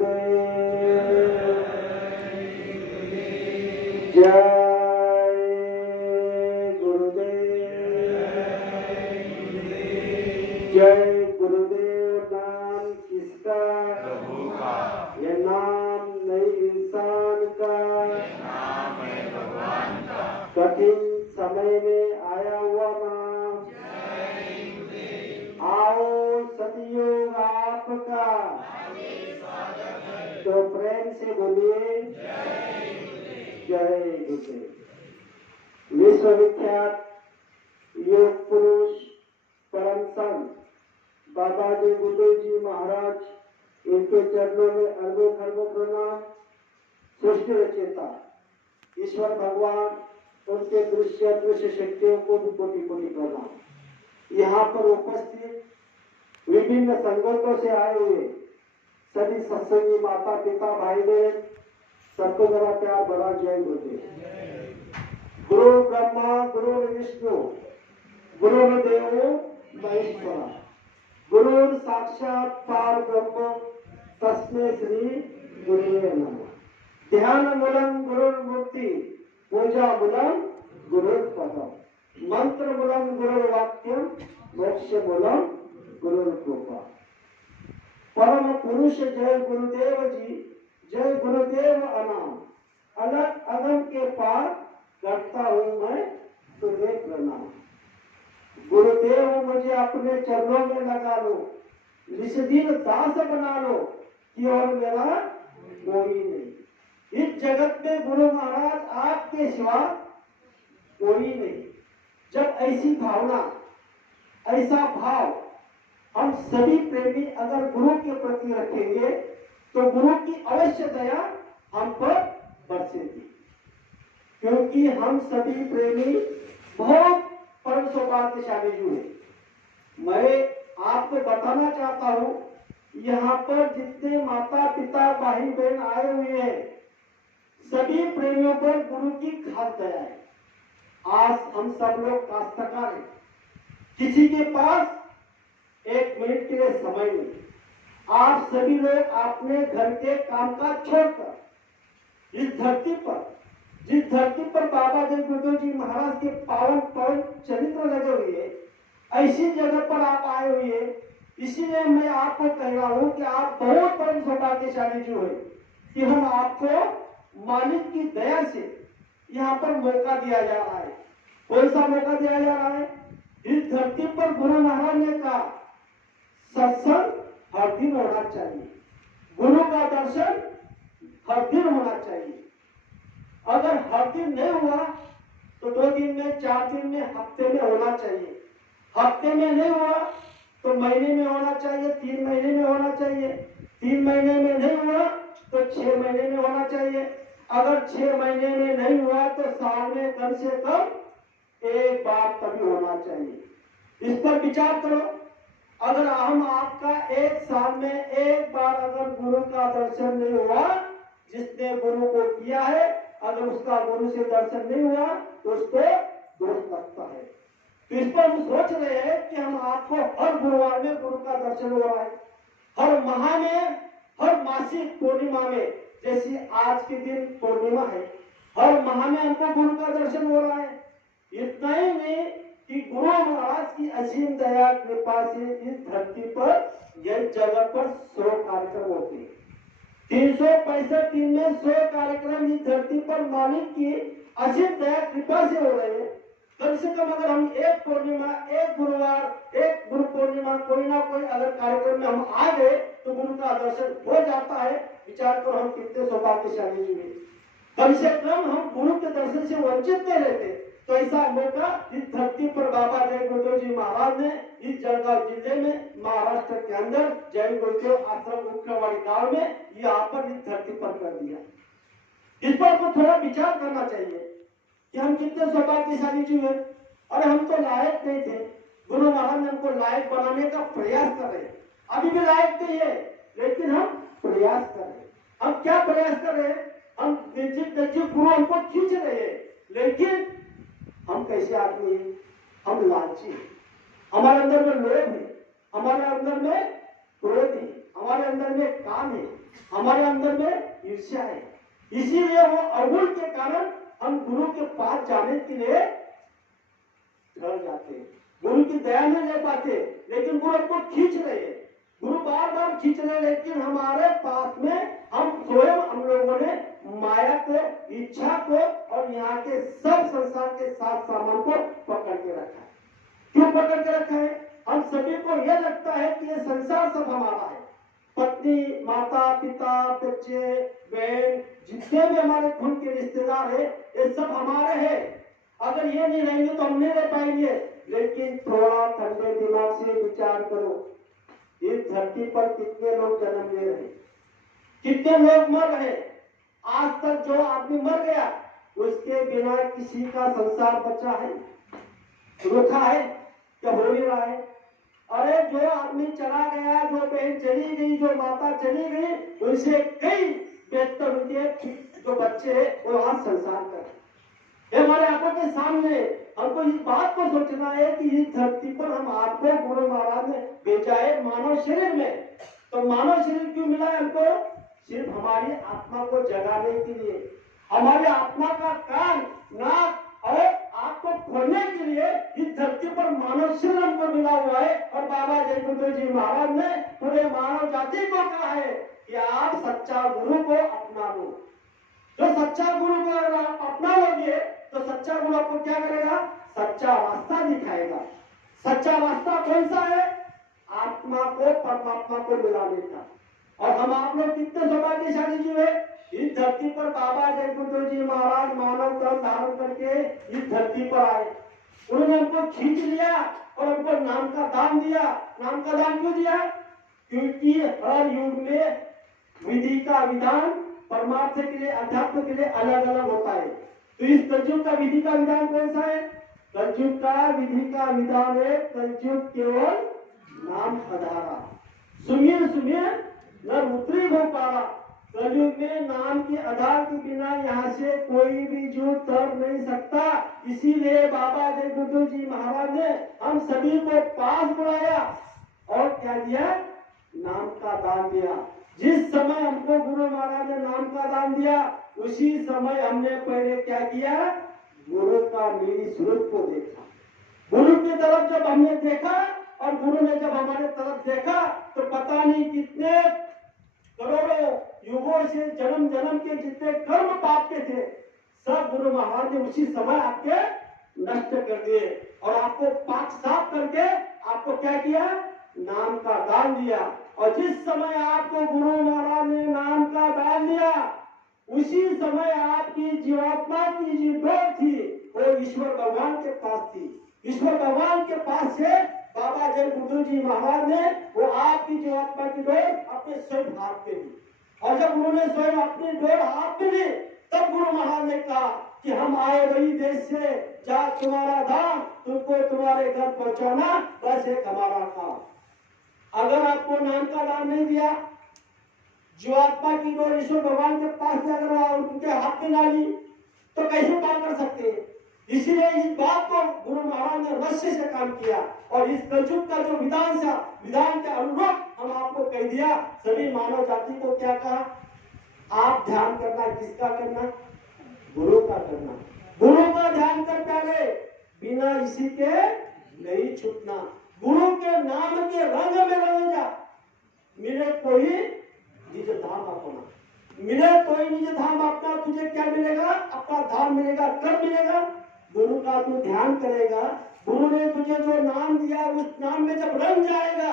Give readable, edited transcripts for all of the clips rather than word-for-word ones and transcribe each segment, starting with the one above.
जय गुरुदेव। नाम किसका? प्रभु का। ये नाम नहीं इंसान का, नाम है भगवान का। कठिन समय में आया हुआ नाम। आओ सतयुग आपका, तो प्रेम से बोलिए जय गुरुदेव। विश्वविख्यात योग पुरुष परम संत बाबा जी गुरुदेव जी महाराज, इनके चरणों में अरबों खरबों प्रणाम। सृष्टि रचयिता ईश्वर भगवान, उनके दृश्य दृश्य शक्तियों को भी कोटि कोटि प्रणाम। यहाँ पर उपस्थित विभिन्न संगठनों से आए हुए सभी सत्संगी माता पिता भाई बहन, सबको जरा प्यार बड़ा जय गुरुदेव। गुरु ब्रह्मा गुरु विष्णु गुरुर्देवो महेश्वरा, गुरु साक्षात पार ब्रह्म तस्मै श्री गुरुवे नमः। ध्यान मूलम गुरुर्मूर्ति, पूजा मूलम गुरुर्पदम, मंत्र मूलम गुरुर्वाक्यम, मोक्ष मूलम गुरुर्कृपा। परम पुरुष जय गुरुदेव जी, जय गुरुदेव अनाम, अलग अगम के पार करता हूँ मैं तुम्हें प्रणाम। गुरुदेव मुझे अपने चरणों में लगा लो, निज दिन दास बना लो, कि और मेरा कोई नहीं। इस जगत में गुरु महाराज आपके सिवा कोई नहीं। जब ऐसी भावना, ऐसा भाव हम सभी प्रेमी अगर गुरु के प्रति रखेंगे, तो गुरु की अवश्य दया हम पर बरसेगी। क्योंकि हम सभी प्रेमी बहुत परम सौभाग्यशाली हुए। मैं आपको बताना चाहता हूँ, यहाँ पर जितने माता पिता भाई बहन आए हुए हैं, सभी प्रेमियों पर गुरु की खास दया है। आज हम सब लोग काश्तकार हैं, किसी के पास एक मिनट के लिए समय नहीं। आप सभी लोग अपने घर के कामकाज छोड़कर इस धरती पर, जिस धरती पर बाबा जी गुरुदेव जी महाराज के पावन पावन चरित्र लगे हुए, ऐसी जगह पर आप आए हुए। इसीलिए मैं आपको कह रहा हूँ कि आप बहुत परम सौभाग्यशाली जो है कि हम आपको मालिक की दया से यहाँ पर मौका दिया जा रहा है। कौन सा मौका दिया जा रहा है? इस धरती पर गुरु महाराज ने कहा सत्संग हर दिन होना चाहिए, गुरु का दर्शन हर दिन होना चाहिए। अगर हर दिन नहीं हुआ तो 2 दिन में, 4 दिन में, हफ्ते में होना चाहिए। हफ्ते में नहीं हुआ तो महीने में होना चाहिए, 3 महीने में होना चाहिए। 3 महीने में नहीं हुआ तो 6 महीने में होना चाहिए। अगर 6 महीने में नहीं हुआ तो साल में कम से कम एक बार तभी होना चाहिए। इस पर विचार करो। अगर हम आपका एक साल में एक बार अगर गुरु का दर्शन नहीं हुआ, जिसने गुरु को किया है, अगर उसका गुरु से दर्शन नहीं हुआ तो उसको दोष लगता है। तो इस पर हम सोच रहे हैं कि हम आपको हर गुरुवार में गुरु का दर्शन हो रहा है, हर माह में, हर मासिक पूर्णिमा में, जैसी आज के दिन पूर्णिमा है, हर माह में हमको गुरु का दर्शन हो रहा है। इतना ही नहीं कि गुरु महाराज की असीम दया कृपा से इस धरती पर यह जगह पर 100 कार्यक्रम होते हैं। 365 दिन में 100 कार्यक्रम इस धरती पर मालिक की असीम दया कृपा से हो रहे हैं। कम से कम अगर हम एक पूर्णिमा, एक गुरुवार, एक गुरु पूर्णिमा, कोई ना कोई अगर कार्यक्रम में हम आ गए तो गुरु का दर्शन हो जाता है। विचार करो हम कितने सौभाग्यशाली हुए। कम से कम हम गुरु के दर्शन से वंचित नहीं रहते। तो ऐसा मौका इस धरती पर बाबा जय गुरुदेव जी महाराज ने इस जलगांव जिले में, महाराष्ट्र के अंदर जय गुरुदेव आश्रम उखड़वाड़ी गांव में यहाँ पर इस धरती पर कर दिया। इस पर तो थोड़ा विचार करना चाहिए कि हम कितने सौभाग्यशाली जीव हैं। अरे हम तो लायक नहीं थे, गुरु महाराज ने हमको लायक बनाने का प्रयास कर रहे हैं। अभी भी लायक नहीं है, लेकिन हम प्रयास कर रहे हैं। हम क्या प्रयास कर रहे हैं? हम गुरु हमको खींच रहे हैं, लेकिन हम कैसे आदमी हैं? हम लालची हैं, हमारे अंदर में लोभ है, हमारे अंदर में क्रोध है, हमारे अंदर में काम है, हमारे अंदर में ईर्ष्या है। इसीलिए वो अवगुण के कारण हम गुरु के पास जाने के लिए डर जाते हैं, गुरु की दया नहीं ले पाते। लेकिन गुरु हमको खींच रहे हैं, गुरु बार बार खींच रहे हैं, लेकिन हमारे पास में हम स्वयं हम लोगों ने माया को, इच्छा को और यहाँ के सब संसार के साथ सामान को पकड़ के रखा है। क्यों पकड़ के रखा है? हम सभी को यह लगता है कि ये संसार सब हमारा है। पत्नी, माता, पिता, बच्चे, बहन, जितने भी हमारे खून के रिश्तेदार है, ये सब हमारे हैं। अगर ये नहीं रहेंगे तो हम नहीं रह पाएंगे। लेकिन थोड़ा ठंडे दिमाग से विचार करो, इस धरती पर कितने लोग जन्म ले रहे, कितने लोग मर रहे। आज तक जो आदमी मर गया उसके बिना किसी का संसार बचा है, रुका है क्या? हो नहीं रहा है। अरे जो आदमी चला गया, जो बहन चली गई, जो माता चली गई, उनसे कई बेहतर उनके जो बच्चे हैं वो आज संसार कर हमारे आंखों के सामने। हमको इस बात को सोचना है कि इस धरती पर हम आपको गुरु महाराज ने भेजा है मानव शरीर में। तो मानव शरीर क्यों मिला है हमको? सिर्फ हमारी आत्मा को जगाने के लिए, हमारी आत्मा का कान, नाक और आंख को खोलने के लिए इस धरती पर मानव शरीर हमको मिला हुआ है। और बाबा जय गुरु जी महाराज ने पूरे मानव जाति को कहा है कि आप सच्चा गुरु को अपना लो। जो सच्चा गुरु को अगर आप अपना लोगे तो सच्चा गुरु आपको क्या करेगा? सच्चा रास्ता दिखाएगा। सच्चा रास्ता कौन सा है? आत्मा को परमात्मा को मिलाने का। और हम आप लोग कितने सौभाग्यशाली जीव है, इस धरती पर बाबा जय गुरु जी महाराज मानव तन धारण करके इस धरती पर आए। उन्होंने हमको खींच लिया और हमको नाम का दान दिया। नाम का दान क्यों दिया? क्योंकि हर युग में विधि का विधान परमार्थ के लिए, अध्यात्म के लिए अलग अलग होता है। तो इस कलयुग का विधि का विधान कौन सा है? कलयुग का विधि का विधान है कलयुग केवल नाम आधारा, सुमिर सुमिर न उतरी हो पारा। कलयुग में नाम के आधार के बिना यहाँ से कोई भी जीव तर नहीं सकता। इसीलिए बाबा जय गुरु जी महाराज ने हम सभी को पास बुलाया और क्या दिया? नाम का दान दिया। जिस समय हमको गुरु महाराज ने नाम का दान दिया, उसी समय हमने पहले क्या किया? गुरु का नीली स्वरूप को देखा। गुरु की तरफ जब हमने देखा और गुरु ने जब हमारे तरफ देखा तो पता नहीं कितने करोड़ों युगों से जन्म जन्म के जितने कर्म पाप के थे सब गुरु महाराज ने उसी समय आपके नष्ट कर दिए और आपको पाक साफ करके आपको क्या किया? नाम का दान दिया। और जिस समय आपको गुरु महाराज ने नाम का दान दिया उसी समय आपकी जीवात्मा की जो डोर थी वो ईश्वर भगवान के पास थी। ईश्वर भगवान के पास से बाबा जय गुरु जी महाराज ने वो आपकी जीवात्मा की डोर अपने स्वयं हाथ में ली। और जब उन्होंने स्वयं अपनी डोर हाथ में ली तब गुरु महाराज ने कहा कि हम आए वही देश से जहाँ तुम्हारा धाम, तुमको तुम्हारे घर पहुंचाना बस एक हमारा काम। अगर आपको नाम का दान नहीं दिया, जीवात्मा की डोर ईश्वर भगवान के पास से अगर उनके हाथ में ना ली तो कैसे पार कर सकते हैं? इसीलिए इस बात को गुरु महाराज ने रहस्य से काम किया और इस कलयुग का जो विधान के अनुरूप हम आपको कह दिया। सभी मानव जाति को क्या कहा? आप ध्यान करना, किसका करना? गुरु का करना। गुरु का ध्यान कर प्यारे, बिना इसी के नहीं छूटना। गुरु के नाम के रंग में रंग जा, मिले कोई निज धाम अपना, मिले कोई निज धाम अपना। तुझे क्या मिलेगा? अपना धाम मिलेगा, कब मिलेगा? गुरु का तू ध्यान करेगा। गुरु ने तुझे जो नाम दिया उस नाम में जब रंग जाएगा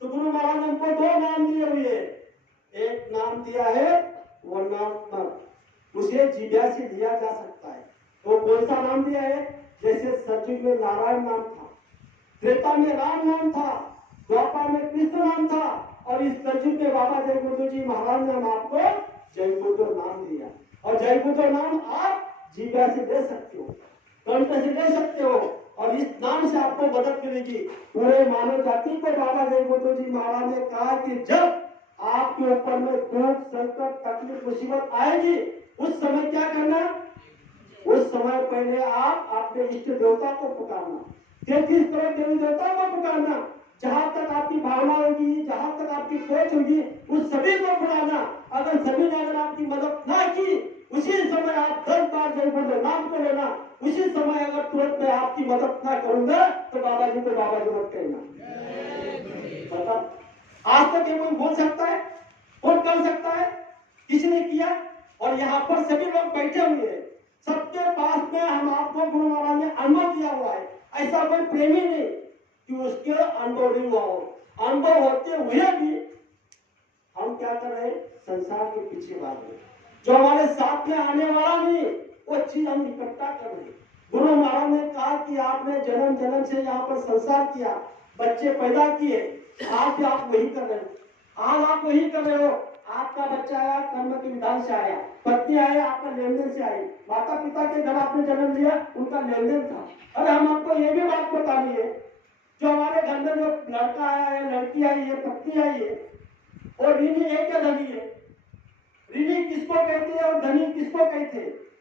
तो गुरु महाराज ने हमको दो नाम दिए हुए। एक नाम दिया है वो नाम उसे जिज्ञा से लिया जा सकता है। वो कौन सा नाम दिया है? जैसे सतयुग में नारायण नाम था, त्रेता में राम नाम था, द्वापर में कृष्ण नाम था और इस कलयुग में बाबा जय गुरु जी महाराज ने हम आपको जय गुरु नाम दिया। और जय गुरु नाम आप जिज्ञा से ले सकते हो, कंठ से ले सकते हो और इस नाम से आपको मदद मिलेगी। पूरे मानव जाति को बाबा जय गुरु जी महाराज ने कहा कि जब आपके ऊपर में दुख, संकट, तकलीफ, मुसीबत आएगी उस समय क्या करना? उस समय पहले आप अपने इष्ट देवता को पुकारना, 33 करोड़ देवी देवता को पुकारना। जहां तक आपकी भावना होगी, जहां तक आपकी सोच होगी, उस सभी को बुलाना। अगर सभी ने अगर आपकी मदद ना की, उसी समय आप 10 बार जय बोलो, नाम को लेना, उसी समय अगर तुरंत मैं आपकी मदद ना करूंगा तो बाबा जी को बाबा जी मत कहना। बता, आज तक ये कोई बोल सकता है? कौन कर सकता है? किसी ने किया? और यहाँ पर सभी लोग बैठे हुए हैं, सबके पास में हम आपको गुरु महाराज ने अनुभव दिया हुआ है। ऐसा कोई प्रेमी नहीं कि उसके अनुभव नहीं हुआ हो। अनुभव होते हुए भी हम क्या कर रहे हैं? संसार के पीछे भाग रहे हैं। जो हमारे साथ में आने वाला नहीं, वो चीज हम इकट्ठा कर रहे हैं। गुरु महाराज ने कहा कि आपने जन्म जन्म से यहाँ पर संसार किया, बच्चे पैदा किए, आज भी आप वही कर रहे हो। आज आप वही कर रहे हो। आपका बच्चा आया कर्म के विधान से आया, पत्नी आए आपका लेन देन से आई, माता पिता के घर आपने जन्म लिया, उनका लेन देन था। अरे हम आपको ये भी बात बतानी है, जो हमारे घर में जो लड़का आया है, लड़की आई है, पत्नी आई है, और ऋणी है क्या धनी है? ऋणी किसको कहते हैं और धनी किसको कहते हैं?